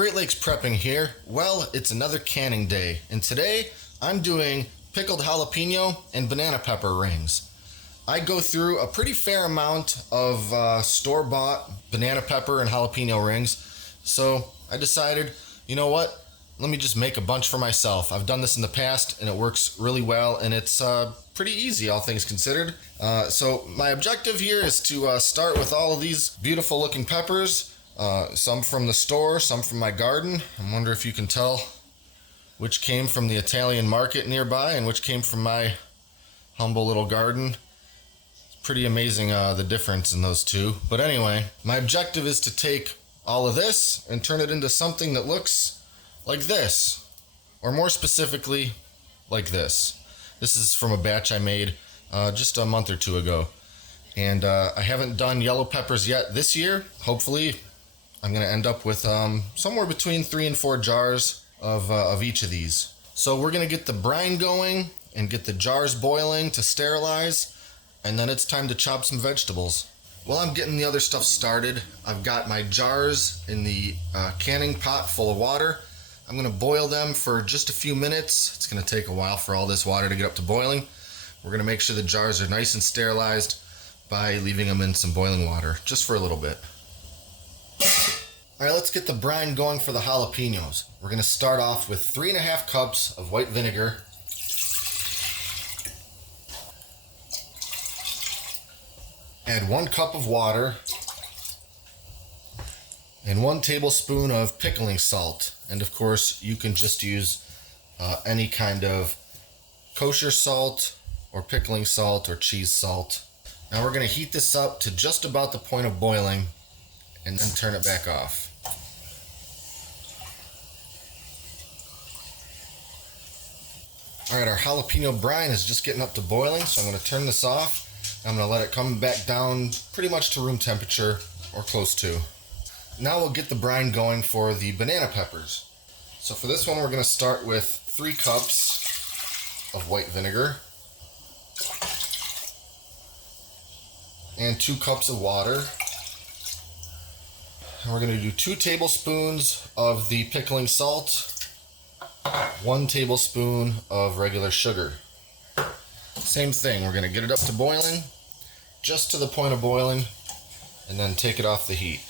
Great Lakes Prepping here. Well, it's another canning day, and today I'm doing pickled jalapeno and banana pepper rings. I go through a pretty fair amount of store-bought banana pepper and jalapeno rings, so I decided, you know what, let me just make a bunch for myself. I've done this in the past and it works really well, and it's pretty easy, all things considered. So my objective here is to start with all of these beautiful looking peppers, some from the store, some from my garden. I wonder if you can tell which came from the Italian market nearby and which came from my humble little garden. It's pretty amazing the difference in those two. But anyway, my objective is to take all of this and turn it into something that looks like this, or more specifically, like this. This is from a batch I made just a month or two ago. And I haven't done yellow peppers yet this year. Hopefully, I'm gonna end up with somewhere between 3 and 4 jars of each of these. So we're gonna get the brine going and get the jars boiling to sterilize, and then it's time to chop some vegetables. While I'm getting the other stuff started, I've got my jars in the canning pot full of water. I'm gonna boil them for just a few minutes. It's gonna take a while for all this water to get up to boiling. We're gonna make sure the jars are nice and sterilized by leaving them in some boiling water, just for a little bit. All right, let's get the brine going for the jalapenos. We're gonna start off with 3.5 cups of white vinegar. Add 1 cup of water and 1 tablespoon of pickling salt. And of course, you can just use any kind of kosher salt or pickling salt or cheese salt. Now we're gonna heat this up to just about the point of boiling and then turn it back off. All right, our jalapeno brine is just getting up to boiling, so I'm gonna turn this off. I'm gonna let it come back down pretty much to room temperature or close to. Now we'll get the brine going for the banana peppers. So for this one, we're gonna start with 3 cups of white vinegar and 2 cups of water. And we're gonna do 2 tablespoons of the pickling salt, 1 tablespoon of regular sugar. Same thing, we're gonna get it up to boiling, just to the point of boiling, and then take it off the heat.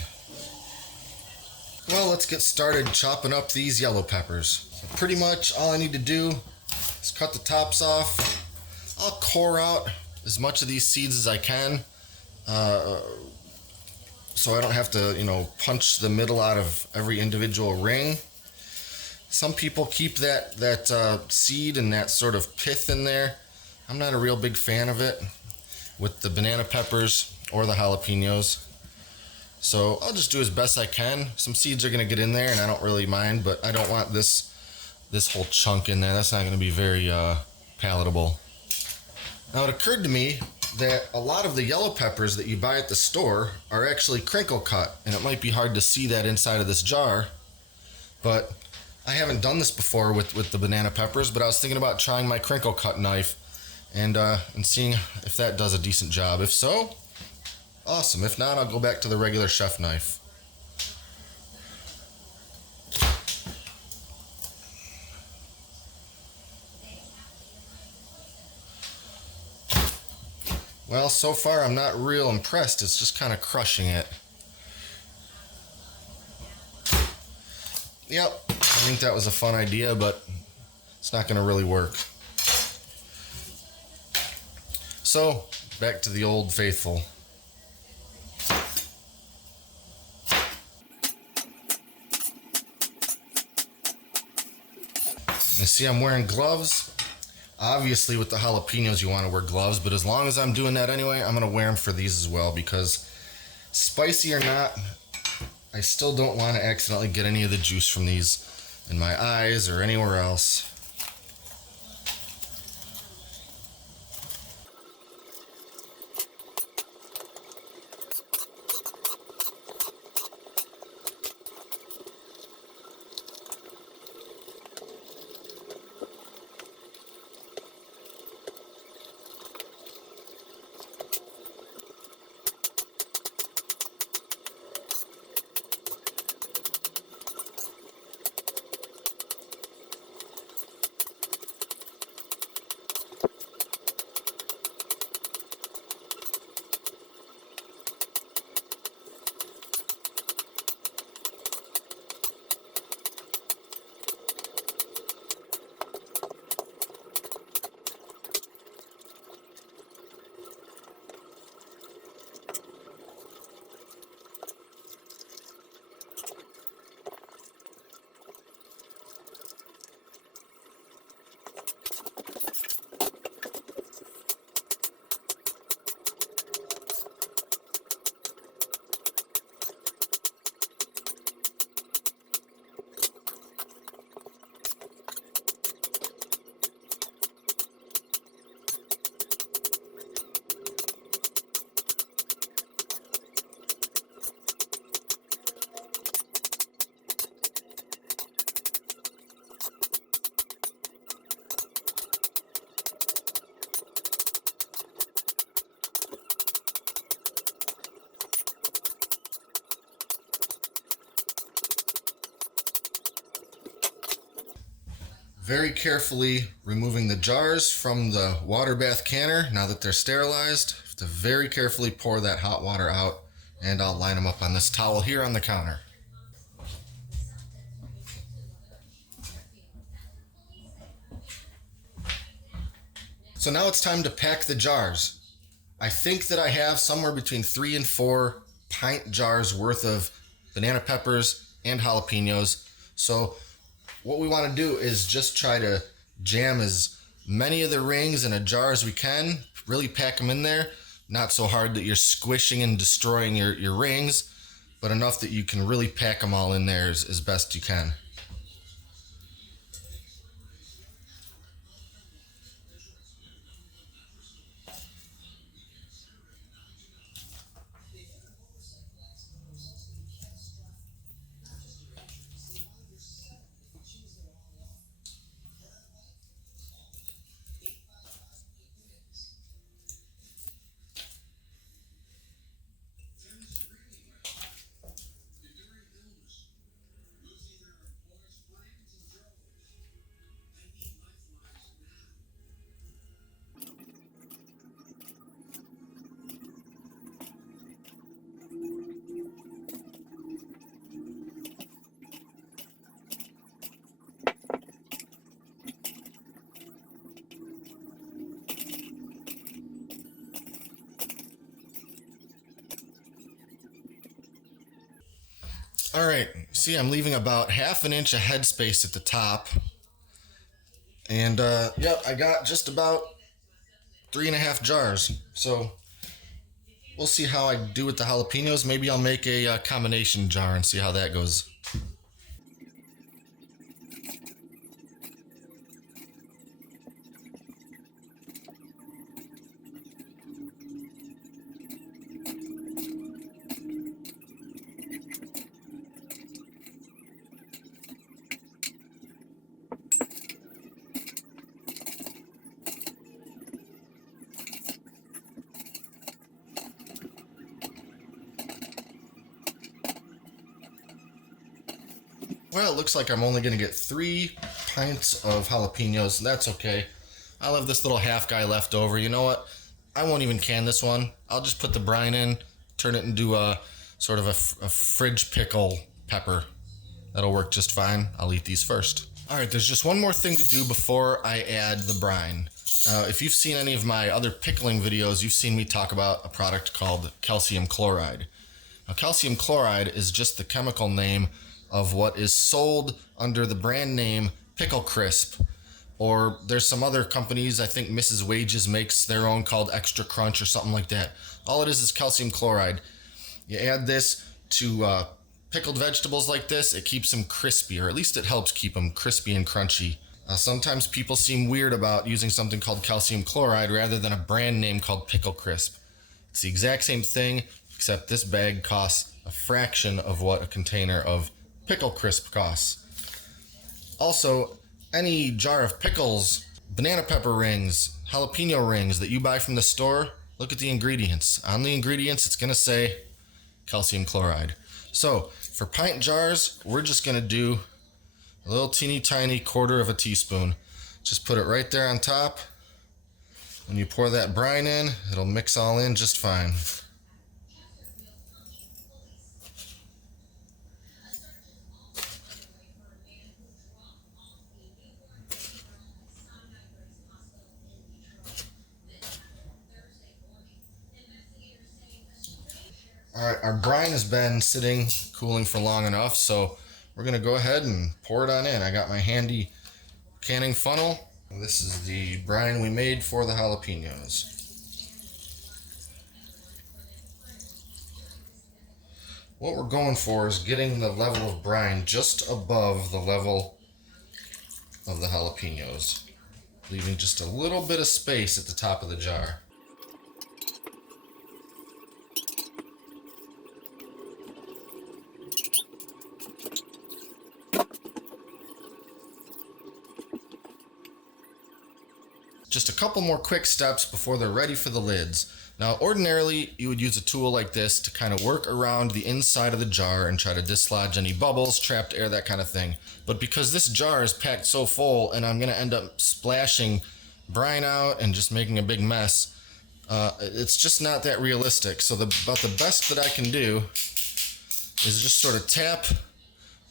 Well, let's get started chopping up these yellow peppers. So pretty much all I need to do is cut the tops off. I'll core out as much of these seeds as I can, so I don't have to, punch the middle out of every individual ring. Some people keep that seed and that sort of pith in there. I'm not a real big fan of it with the banana peppers or the jalapenos. So I'll just do as best I can. Some seeds are gonna get in there and I don't really mind, but I don't want this whole chunk in there. That's not gonna be very palatable. Now it occurred to me that a lot of the yellow peppers that you buy at the store are actually crinkle cut, and it might be hard to see that inside of this jar, but I haven't done this before with the banana peppers, but I was thinking about trying my Crinkle Cut Knife and seeing if that does a decent job. If so, awesome. If not, I'll go back to the regular chef knife. Well, so far I'm not real impressed. It's just kind of crushing it. Yep, I think that was a fun idea, but it's not gonna really work. So, back to the old faithful. You see I'm wearing gloves. Obviously with the jalapenos you want to wear gloves, but as long as I'm doing that anyway, I'm gonna wear them for these as well, because spicy or not, I still don't want to accidentally get any of the juice from these in my eyes or anywhere else. Very carefully removing the jars from the water bath canner now that they're sterilized. Have to very carefully pour that hot water out, and I'll line them up on this towel here on the counter. So now it's time to pack the jars. I think that I have somewhere between 3 and 4 pint jars worth of banana peppers and jalapenos. So what we want to do is just try to jam as many of the rings in a jar as we can. Really pack them in there. Not so hard that you're squishing and destroying your rings, but enough that you can really pack them all in there as best you can. All right, see, I'm leaving about ½ an inch of headspace at the top. And yep, I got just about 3.5 jars. So we'll see how I do with the jalapenos. Maybe I'll make a combination jar and see how that goes. Well, it looks like I'm only going to get 3 pints of jalapenos. That's okay. I'll have this little half guy left over. You know what? I won't even can this one. I'll just put the brine in, turn it into a sort of a fridge pickle pepper. That'll work just fine. I'll eat these first. All right, there's just one more thing to do before I add the brine. If you've seen any of my other pickling videos, you've seen me talk about a product called calcium chloride. Now, calcium chloride is just the chemical name of what is sold under the brand name Pickle Crisp. Or there's some other companies, I think Mrs. Wages makes their own called Extra Crunch or something like that. All it is calcium chloride. You add this to pickled vegetables like this, it keeps them crispy, or at least it helps keep them crispy and crunchy. Sometimes people seem weird about using something called calcium chloride rather than a brand name called Pickle Crisp. It's the exact same thing, except this bag costs a fraction of what a container of Pickle Crisp costs. Also, any jar of pickles, banana pepper rings, jalapeno rings that you buy from the store, look at the ingredients. On the ingredients, it's going to say calcium chloride. So, for pint jars, we're just going to do a little teeny tiny 1/4 teaspoon. Just put it right there on top. When you pour that brine in, it'll mix all in just fine. All right, our brine has been sitting cooling for long enough, so we're gonna go ahead and pour it on in. I got my handy canning funnel. This is the brine we made for the jalapenos. What we're going for is getting the level of brine just above the level of the jalapenos, leaving just a little bit of space at the top of the jar. Just a couple more quick steps before they're ready for the lids. Now, ordinarily, you would use a tool like this to kind of work around the inside of the jar and try to dislodge any bubbles, trapped air, that kind of thing. But because this jar is packed so full and I'm going to end up splashing brine out and just making a big mess, it's just not that realistic. So about the best that I can do is just sort of tap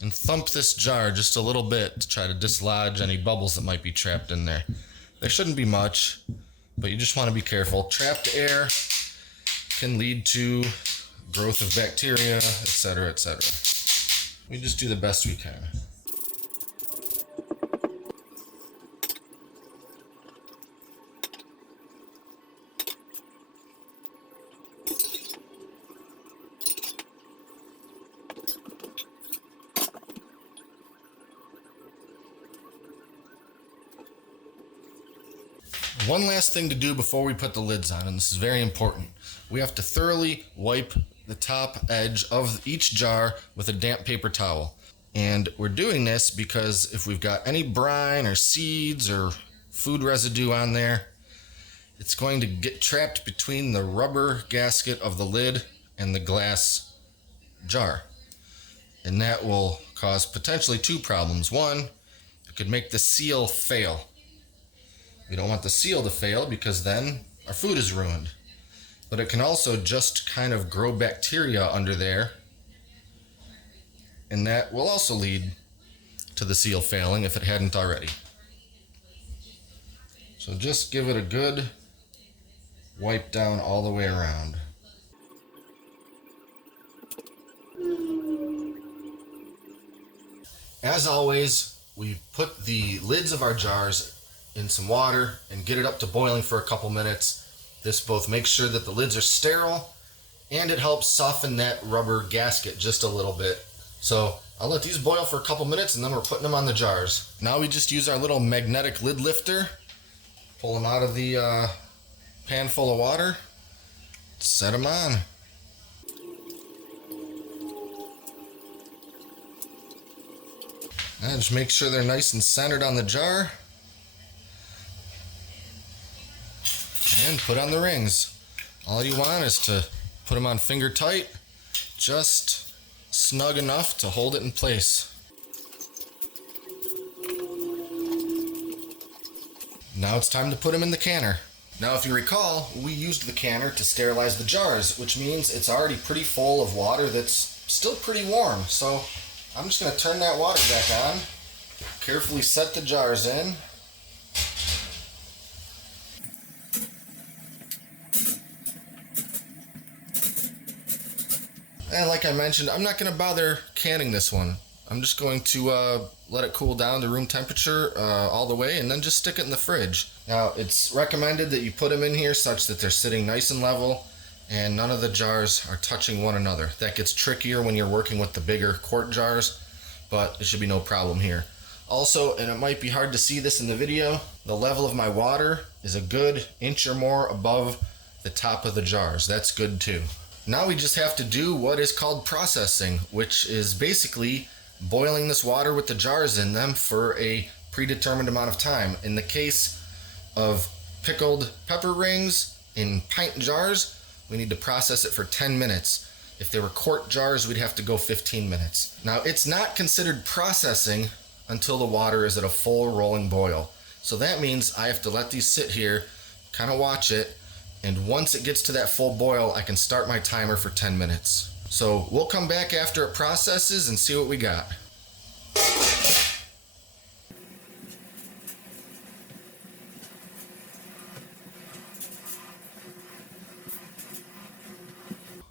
and thump this jar just a little bit to try to dislodge any bubbles that might be trapped in there. There shouldn't be much, but you just want to be careful. Trapped air can lead to growth of bacteria, etc., etc. We just do the best we can. One last thing to do before we put the lids on, and this is very important. We have to thoroughly wipe the top edge of each jar with a damp paper towel. And we're doing this because if we've got any brine or seeds or food residue on there, it's going to get trapped between the rubber gasket of the lid and the glass jar. And that will cause potentially two problems. One, it could make the seal fail. We don't want the seal to fail because then our food is ruined. But it can also just kind of grow bacteria under there, and that will also lead to the seal failing if it hadn't already. So just give it a good wipe down all the way around. As always, we put the lids of our jars in some water and get it up to boiling for a couple minutes. This both makes sure that the lids are sterile and it helps soften that rubber gasket just a little bit. So I'll let these boil for a couple minutes and then we're putting them on the jars. Now we just use our little magnetic lid lifter, pull them out of the pan full of water, set them on. And just make sure they're nice and centered on the jar. And put on the rings. All you want is to put them on finger tight, just snug enough to hold it in place. Now it's time to put them in the canner. Now if you recall, we used the canner to sterilize the jars, which means it's already pretty full of water that's still pretty warm. So I'm just going to turn that water back on, carefully set the jars in. And like I mentioned, I'm not going to bother canning this one. I'm just going to let it cool down to room temperature all the way and then just stick it in the fridge. Now, it's recommended that you put them in here such that they're sitting nice and level and none of the jars are touching one another. That gets trickier when you're working with the bigger quart jars, but it should be no problem here. Also, and it might be hard to see this in the video, the level of my water is a good inch or more above the top of the jars. That's good too. Now we just have to do what is called processing, which is basically boiling this water with the jars in them for a predetermined amount of time. In the case of pickled pepper rings in pint jars, we need to process it for 10 minutes. If they were quart jars, we'd have to go 15 minutes. Now, it's not considered processing until the water is at a full rolling boil. So that means I have to let these sit here, kind of watch it, and once it gets to that full boil, I can start my timer for 10 minutes. So we'll come back after it processes and see what we got.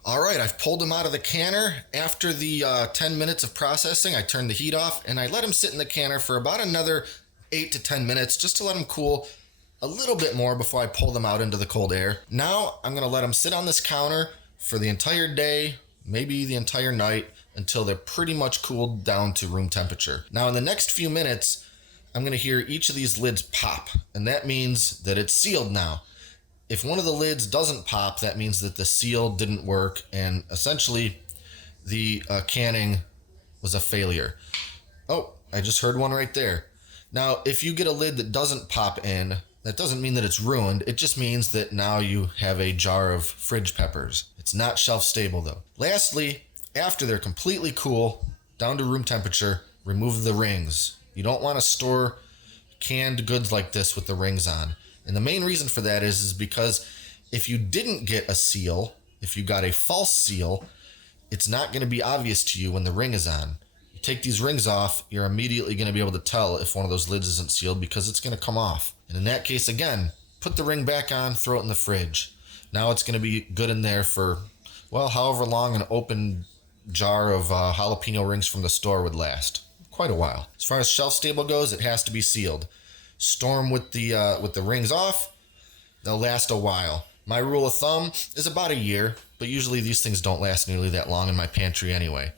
All right, I've pulled them out of the canner. After the 10 minutes of processing, I turned the heat off and I let them sit in the canner for about another 8 to 10 minutes just to let them cool a little bit more before I pull them out into the cold air. Now I'm gonna let them sit on this counter for the entire day, maybe the entire night, until they're pretty much cooled down to room temperature. Now in the next few minutes, I'm gonna hear each of these lids pop, and that means that it's sealed now. If one of the lids doesn't pop, that means that the seal didn't work, and essentially the canning was a failure. Oh, I just heard one right there. Now, if you get a lid that doesn't pop in, That doesn't mean that it's ruined. It just means that now you have a jar of fridge peppers. It's not shelf stable though. Lastly, after they're completely cool, down to room temperature, remove the rings. You don't want to store canned goods like this with the rings on. And the main reason for that is because if you didn't get a seal, if you got a false seal, it's not going to be obvious to you when the ring is on. You take these rings off, you're immediately going to be able to tell if one of those lids isn't sealed because it's going to come off. And in that case, again, put the ring back on, throw it in the fridge. Now it's going to be good in there for, well, however long an open jar of jalapeno rings from the store would last. Quite a while. As far as shelf stable goes, it has to be sealed. Store them with the rings off. They'll last a while. My rule of thumb is about a year, but usually these things don't last nearly that long in my pantry anyway.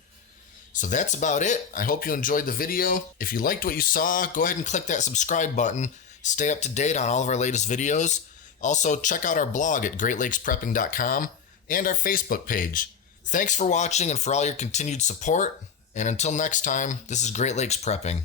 So that's about it. I hope you enjoyed the video. If you liked what you saw, go ahead and click that subscribe button. Stay up to date on all of our latest videos. Also, check out our blog at greatlakesprepping.com and our Facebook page. Thanks for watching and for all your continued support. And until next time, this is Great Lakes Prepping.